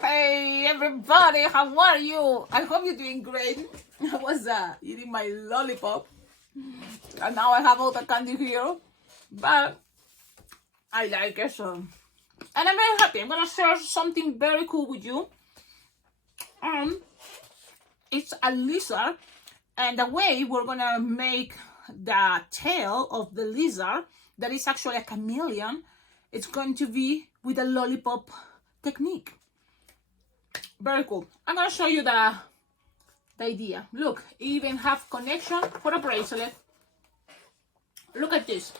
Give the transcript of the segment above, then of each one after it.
Hey everybody, how are you? I hope you're doing great. I was eating my lollipop and now I have all the candy here, but I like it so. And I'm very happy. I'm gonna share something very cool with you. It's a lizard, and the way we're gonna make the tail of the lizard, that is actually a chameleon, it's going to be with a lollipop technique. Very cool. I'm gonna show you the idea. Look, even have connection for a bracelet. Look at this.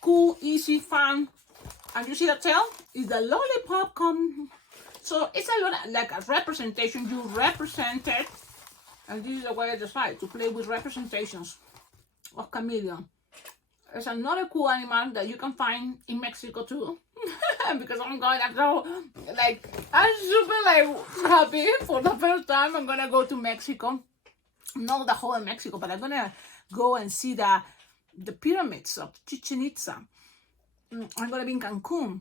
Cool, easy, fun. And you see the tail? Is the lollipop come? So it's a lot of, like a representation. You represent it. And this is the way I decide to play with representations of chameleon. It's another cool animal that you can find in Mexico too. Because I'm going to go, like, I'm super like happy for the first time. I'm gonna go to Mexico, not the whole Mexico, but I'm gonna go and see the pyramids of Chichen Itza. I'm gonna be in Cancun.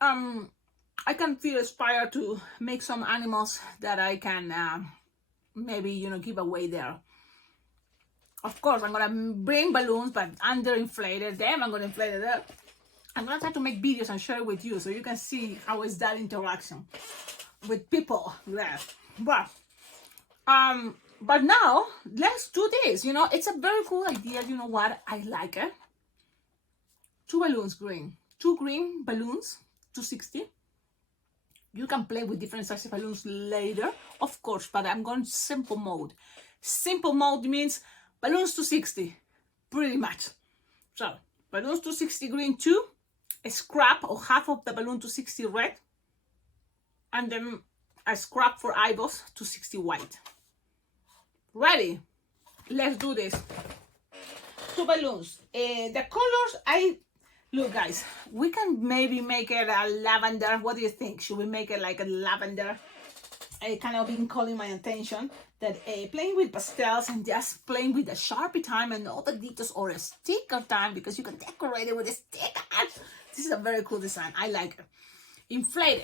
I can feel inspired to make some animals that I can maybe give away there. Of course, I'm gonna bring balloons, but underinflated them. I'm gonna inflate it there. I'm gonna try to make videos and share it with you so you can see how is that interaction with people there. But now let's do this. It's a very cool idea. You know what? I like it. 2 balloons green. 2 green balloons, 260. You can play with different sizes of balloons later, of course, but I'm going simple mode. Simple mode means balloons 260, pretty much. So balloons 260 green 2. A scrap or half of the balloon 260 red, and then a scrap for eyeballs 260 white. Ready? Let's do this. 2 balloons. The colors, look guys, we can maybe make it a lavender. What do you think? Should we make it like a lavender? I kind of been calling my attention that playing with pastels and just playing with the Sharpie time and all the details, or a sticker time, because you can decorate it with a sticker. This is a very cool design. I like it. Inflate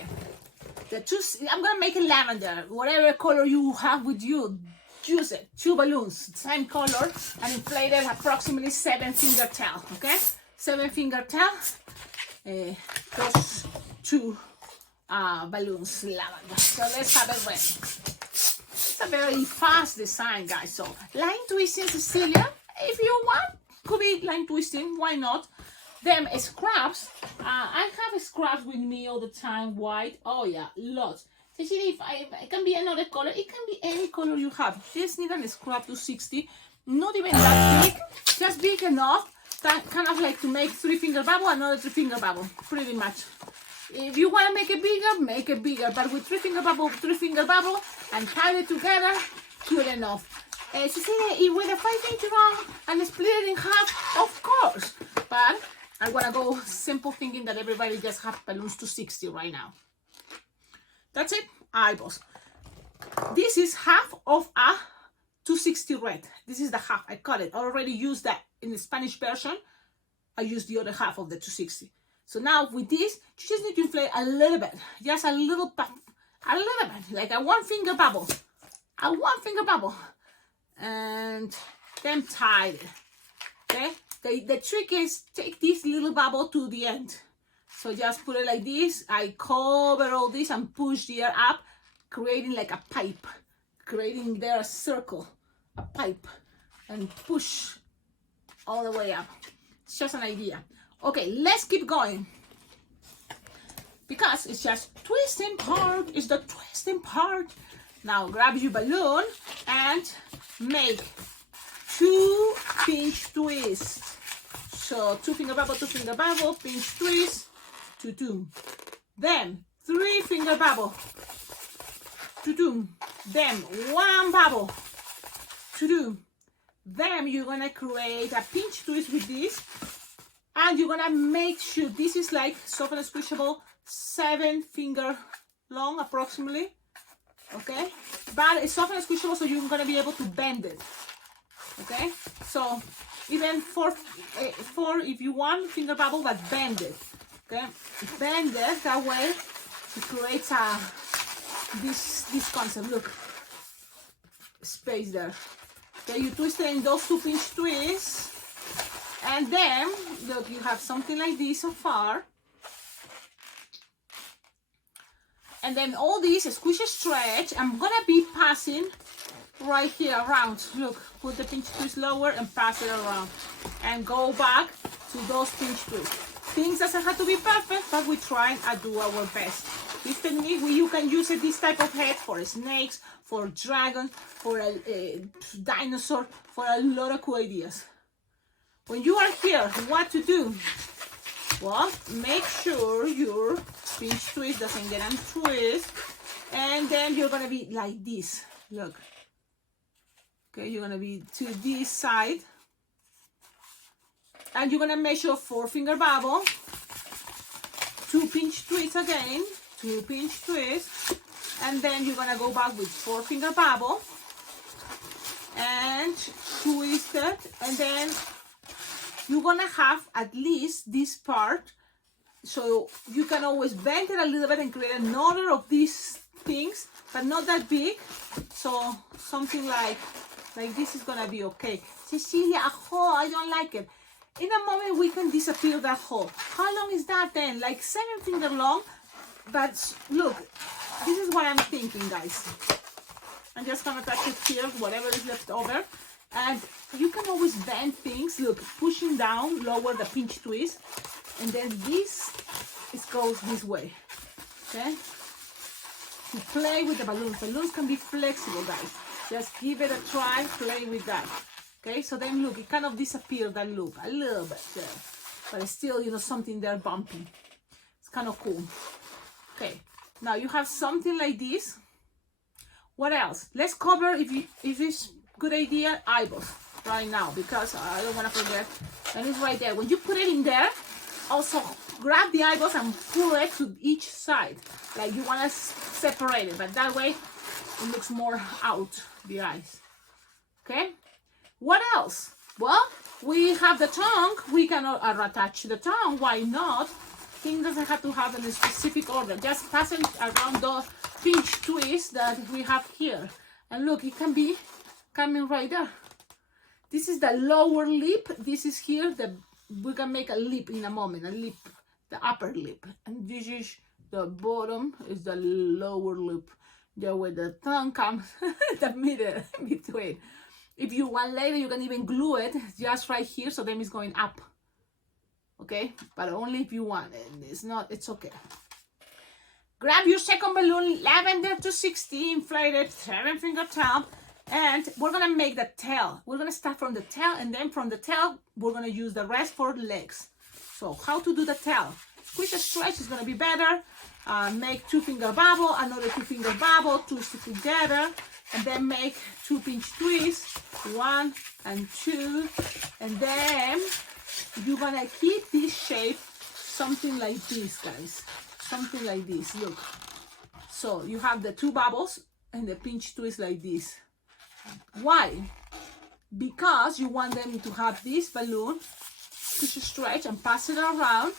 it. I'm gonna make it lavender. Whatever color you have with you, use it. 2 balloons, same color, and inflate it approximately 7-finger tail. Okay, 7-finger tail. Those 2 balloons lavender. So let's have it ready. It's a very fast design, guys. So line twisting, Cecilia, if you want, could be line twisting. Why not? Them scraps. I have scraps with me all the time. White. Oh yeah, lots. Cecilia, if it can be another color. It can be any color you have. Just need a scrap 260. Not even that big. Just big enough. That kind of like to make 3-finger bubble, another 3-finger bubble. Pretty much. If you want to make it bigger, make it bigger. But with 3-finger bubble, and tie it together, good enough. Cecilia, with a 5-inch round and split it in half, of course. But I want to go simple, thinking that everybody just have balloons 260 right now. That's it. Eyeballs. This is half of a 260 red. This is the half. I cut it. I already used that in the Spanish version. I used the other half of the 260. So now with this, you just need to inflate a little bit. Just a little bit. Like a 1-finger bubble. A 1-finger bubble. And then tie it. Okay? The trick is take this little bubble to the end. So just put it like this. I cover all this and push the air up, creating like a pipe. Creating there a circle, a pipe, and push all the way up. It's just an idea. Okay, let's keep going. Because it's just twisting part. It's the twisting part. Now grab your balloon and make 2 pinch twists. So 2-finger bubble, pinch twist, 2. Then 3-finger bubble, 2. Then 1 bubble, 2. Then you're gonna create a pinch twist with this, and you're gonna make sure this is like soft and squishable, 7-finger long approximately. Okay, but it's soft and squishable, so you're gonna be able to bend it. Okay, so even 4 if you want, finger bubble, but bend it. Okay, bend it that way to create a this concept. Look, space there. Okay, you twist it in those 2 pinch twists, and then look, you have something like this so far. And then all these squish stretch, I'm gonna be passing right here around. Look, put the pinch twist lower and pass it around, and go back to those pinch twists. Things doesn't have to be perfect, but we try and do our best. This technique, you can use this type of head for snakes, for dragon, for a dinosaur, for a lot of cool ideas. When you are here, what to do? Well, make sure your pinch twist doesn't get untwist, and then you're gonna be like this. Look. Okay, you're gonna be to this side, and you're gonna measure 4 finger bubble, 2 pinch twists again, 2 pinch twists, and then you're gonna go back with 4 finger bubble and twist it, and then you're gonna have at least this part, so you can always bend it a little bit and create another of these things, but not that big. So something like this is gonna be okay. Cecilia, a hole, I don't like it. In a moment we can disappear that hole. How long is that then? Like 7 finger long. But look, this is what I'm thinking, guys. I'm just gonna touch it here, whatever is left over. And you can always bend things. Look, pushing down, lower the pinch twist, and then this goes this way. Okay? To play with the balloons. Balloons can be flexible, guys. Just give it a try, play with that. Okay, so then look, it kind of disappeared that loop a little bit there, but it's still, you know, something there bumpy. It's kind of cool. Okay, now you have something like this. What else? Let's cover, if it's good idea, eyeballs right now, because I don't want to forget. And it's right there. When you put it in there, also grab the eyeballs and pull it to each side. Like you want to separate it, but that way it looks more out, the eyes. Okay? What else? Well, we have the tongue. We can attach the tongue. Why not? Thing doesn't have to have in a specific order. Just pass it around the pinch twist that we have here. And look, it can be coming right there. This is the lower lip. This is here. We can make a lip in a moment. A lip, the upper lip. And this is the bottom, is the lower lip. There where the tongue comes, the middle between. If you want later, you can even glue it just right here, so then it's going up. Okay, but only if you want it. It's not, it's okay. Grab your second balloon, lavender to 60, inflated, 7 finger tail, and we're gonna make the tail. We're gonna start from the tail, and then from the tail, we're gonna use the rest for legs. So how to do the tail? Quick stretch is gonna be better. Make 2 finger bubble, another 2 finger bubble, twist it together, and then make 2 pinch twists, 1 and 2, and then you're gonna keep this shape something like this, guys, something like this. Look, so you have the 2 bubbles and the pinch twist like this. Why? Because you want them to have this balloon, push stretch and pass it around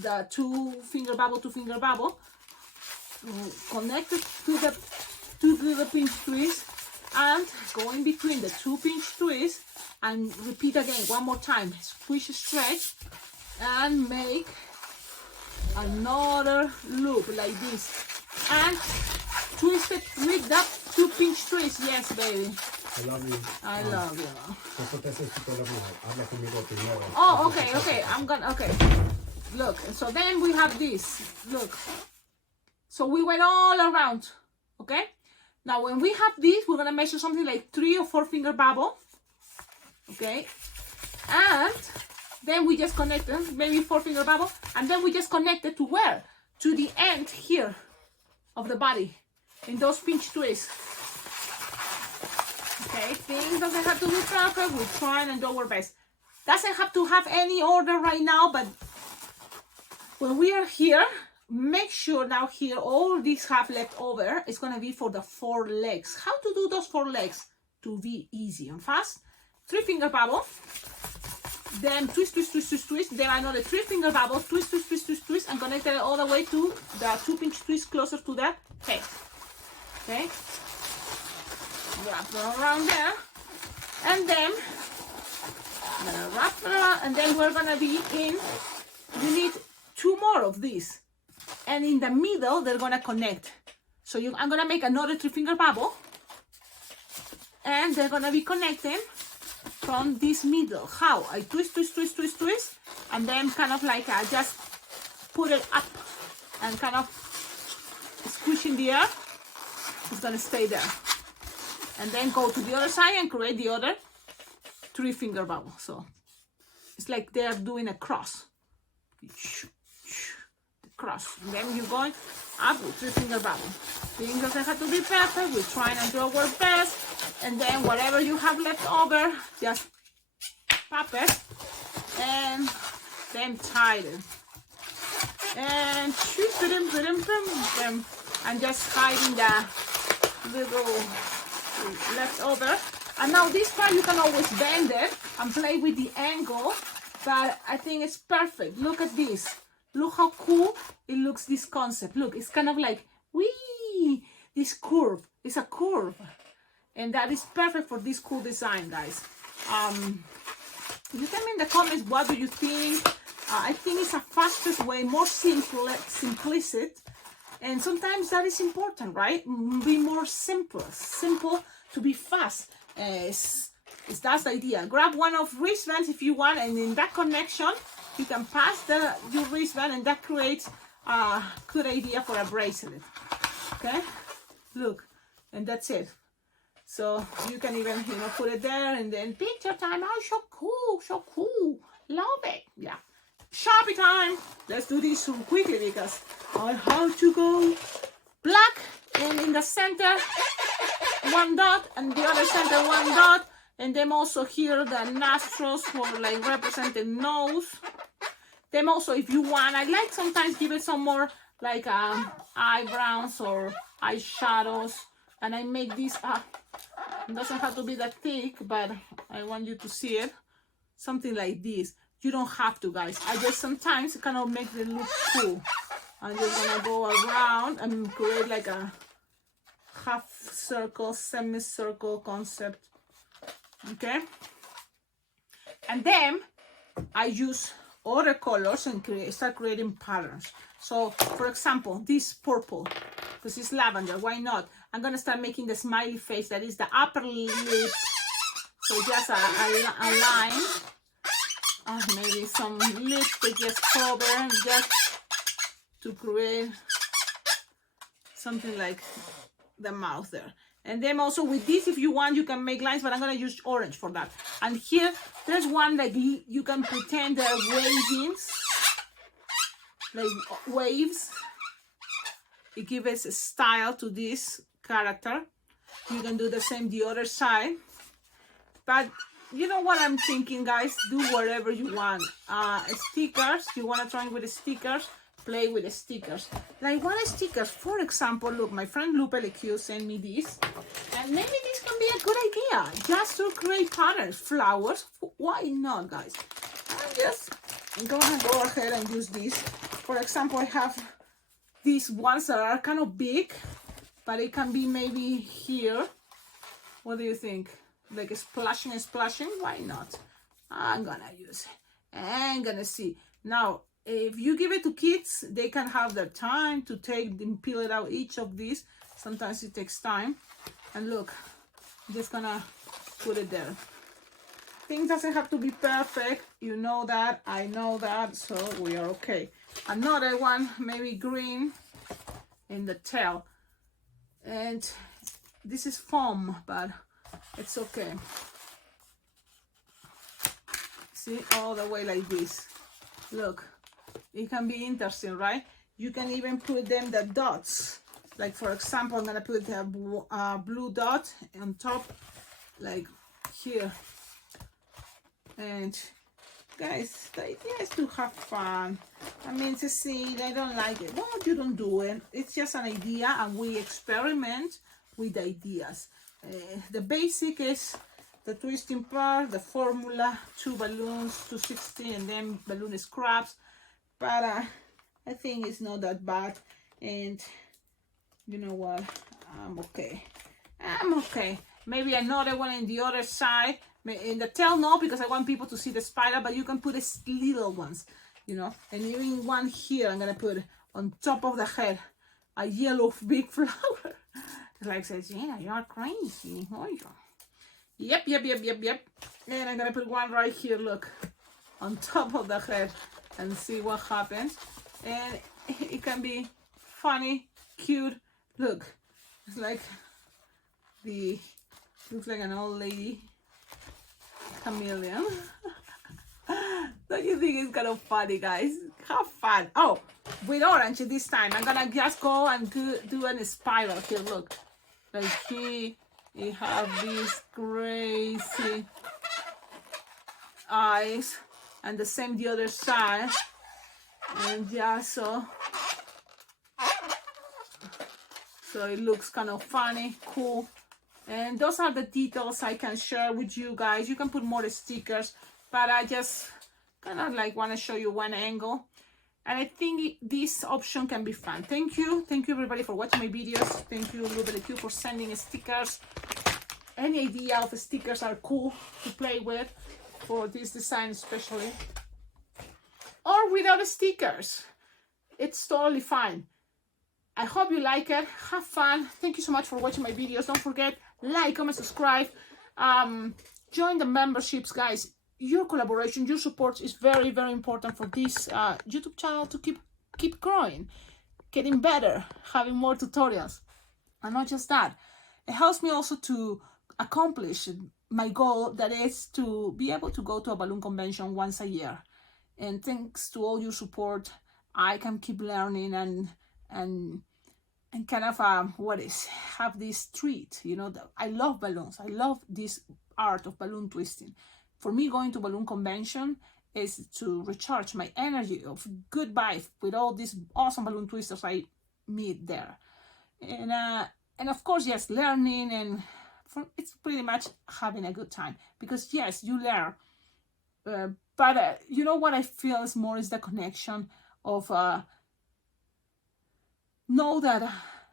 the 2 finger bubble, 2 finger bubble, connected to the 2 little pinch twists, and go in between the 2 pinch twists, and repeat again one more time. Squish stretch and make another loop like this, and twist it with that 2 pinch twists. Yes, baby. I love you. I love you. Oh, Oh, okay. I'm gonna, okay. Look, so then we have this. Look. So we went all around. Okay? Now when we have this, we're gonna measure something like 3 or 4 finger bubble. Okay? And then we just connect them, maybe 4 finger bubble, and then we just connect it to where? To the end here of the body, in those pinch twists. Okay, things doesn't have to be perfect. We're trying and do our best. Doesn't have to have any order right now, but when we are here, make sure now here all these have left over is gonna be for the 4 legs. How to do those 4 legs? To be easy and fast. 3 finger bubble, then twist, twist, twist, twist, twist, then another 3-finger bubble, twist, twist, twist, twist, twist, and connect it all the way to the 2-pinch twist closer to the head. Okay? Wrap it around there, and then I'm gonna wrap it around, and then we're gonna be in, you need 2 more of these, and in the middle they're gonna connect. So I'm gonna make another 3-finger bubble, and they're gonna be connecting from this middle. How? I twist, twist, twist, twist, twist, and then kind of like I just put it up and kind of squish in the air. It's gonna stay there. And then go to the other side and create the other 3-finger bubble. So it's like they're doing a cross. The cross. And then you're going up with 3-finger bubble. Things doesn't have to be perfect. We're trying to do our best. And then whatever you have left over, just pop it and then tighten. And shoot them, and just hiding the little leftover. And now this part you can always bend it and play with the angle, but I think it's perfect. Look at this. Look how cool it looks, this concept. Look, it's kind of like, wee, this curve. It's a curve. And that is perfect for this cool design, guys. You tell me in the comments, what do you think? I think it's a fastest way, more simplicity. And sometimes that is important, right? Be more simple to be fast. That's the idea. Grab one of wristbands if you want, and in that connection, you can pass your wristband, and that creates a good idea for a bracelet. Okay? Look, and that's it. So you can even, put it there, and then picture time. Oh, so cool, so cool. Love it. Yeah. Sharpie time. Let's do this quickly because I have to go. Black, and in the center 1 dot, and the other center 1 dot, and then also here the nostrils for like representing nose. Then also, if you want, I like sometimes give it some more like eyebrows or eyeshadows, and I make this it doesn't have to be that thick, but I want you to see it, something like this. You don't have to, guys. I just sometimes kind of make it look cool. I'm just gonna go around and create like a half circle, semicircle concept. Okay, and then I use other colors and start creating patterns. So for example, this purple, because it's lavender, why not? I'm gonna start making the smiley face, that is the upper lip. So just a line, maybe some lipstick just cover, just to create something like the mouth there. And then also with this, if you want, you can make lines, but I'm gonna use orange for that. And here, there's one like you can pretend they're wavings, like waves. It gives a style to this character. You can do the same the other side. But you know what I'm thinking, guys? Do whatever you want. Stickers, you wanna try with the stickers? Play with the stickers. Like what stickers? For example, look, my friend Lupe LQ sent me this, and maybe this can be a good idea, just to create patterns, flowers. Why not, guys? I'm gonna go ahead and use this. For example, I have these ones that are kind of big, but it can be maybe here. What do you think? Like splashing and splashing? Why not? I'm gonna use it. I'm gonna see. Now, if you give it to kids, they can have their time to take and peel it out, each of these. Sometimes it takes time. And look, I'm just gonna put it there. Things doesn't have to be perfect. You know that, I know that, so we are okay. Another one, maybe green in the tail. And this is foam, but it's okay. See, all the way like this. Look. It can be interesting, right? You can even put them the dots. Like for example, I'm gonna put the blue dot on top, like here. And guys, the idea is to have fun. I mean, Cecilia, I don't like it. Well, you don't do it. It's just an idea, and we experiment with ideas. The basic is the twisting part, the formula, 2 balloons, 260, and then balloon scraps. But I think it's not that bad, and you know what, I'm okay. Maybe another one in the other side, in the tail, no, because I want people to see the spiral, but you can put these little ones, you know. And even one here, I'm gonna put on top of the head a yellow big flower. It's like, Cecilia, you're crazy. Oh, yeah. Yep. And I'm gonna put one right here, look, on top of the head, and see what happens. And it can be funny, cute. Look, it's like looks like an old lady chameleon. Don't you think it's kind of funny, guys? Have fun. Oh, with orange this time. I'm gonna just go and do a spiral here. Look, like he have these crazy eyes, and the same the other side, and just so it looks kind of funny, cool. And those are the details I can share with you guys. You can put more stickers, but I just kind of like want to show you one angle, and I think this option can be fun. Thank you everybody for watching my videos. Thank you LuBBQ for sending stickers. Any idea of stickers are cool to play with for this design especially, or without stickers, it's totally fine. I hope you like it. Have fun. Thank you so much for watching my videos. Don't forget, like, comment, subscribe. Join the memberships, guys. Your collaboration, your support is very, very important for this YouTube channel to keep growing, getting better, having more tutorials. And not just that, it helps me also to accomplish my goal, that is to be able to go to a balloon convention once a year. And thanks to all your support, I can keep learning and kind of have this treat, you know. I love balloons. I love this art of balloon twisting. For me, going to balloon convention is to recharge my energy of good vibes with all these awesome balloon twisters I meet there, and of course, yes, learning, and it's pretty much having a good time, because yes, you learn, but you know what I feel is more is the connection of know that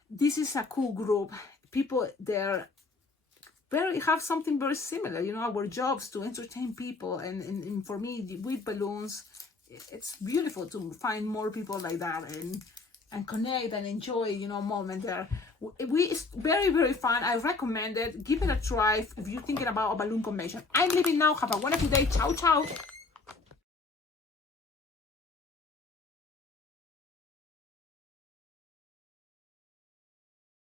this is a cool group. People there have something very similar, you know, our jobs to entertain people, and for me with balloons, it's beautiful to find more people like that and connect and enjoy, you know, moment there. It's very, very fun. I recommend it. Give it a try if you're thinking about a balloon convention. I'm leaving now. Have a wonderful day. Ciao, ciao.